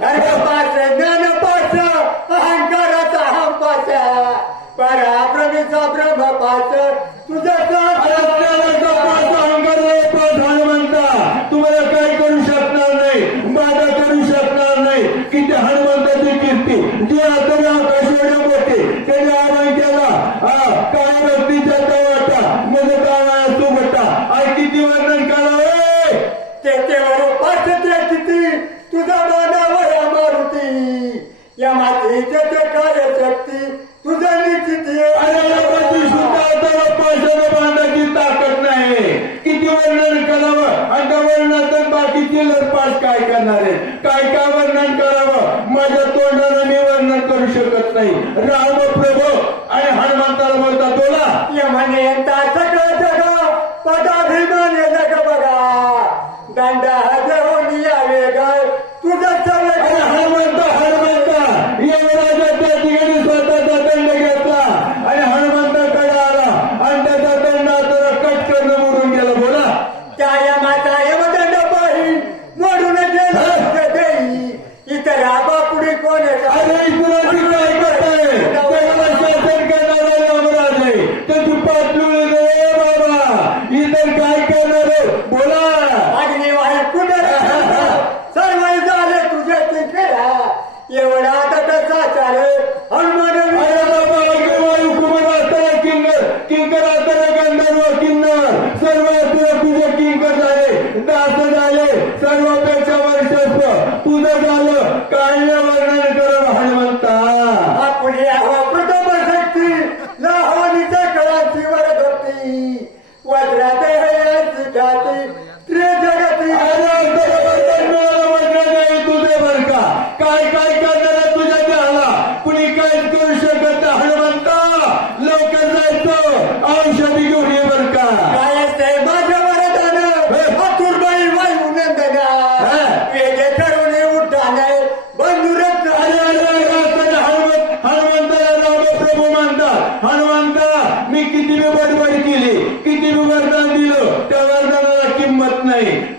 कर्णपास ज्ञानपास अहंकाराचा अहंपास पराक्रमीचा ब्रह्मपास. याच्या कार्य शक्ती तुझ्या निश्चिती पैशाला बांधायची ताकद नाही. किती वर्णन करावं? माझ्या तोंडाला मी वर्णन करू शकत नाही. राम आणि हनुमंताला बोलता बोला. म्हणे यांचा का बघा दांडा तुझं झालं काय वर्णन कर हनुमंता आपली वापरत बसती लहानीच्या कळाची तुझे बर का. काय काय करणार तुझ्या देहाला? कुणी काय करू शकत हनुमंता. लवकर जायचं. औषधी घेऊन किती वरदान दिलं? त्या वरदानाला किंमत नाही.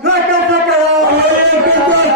No hay que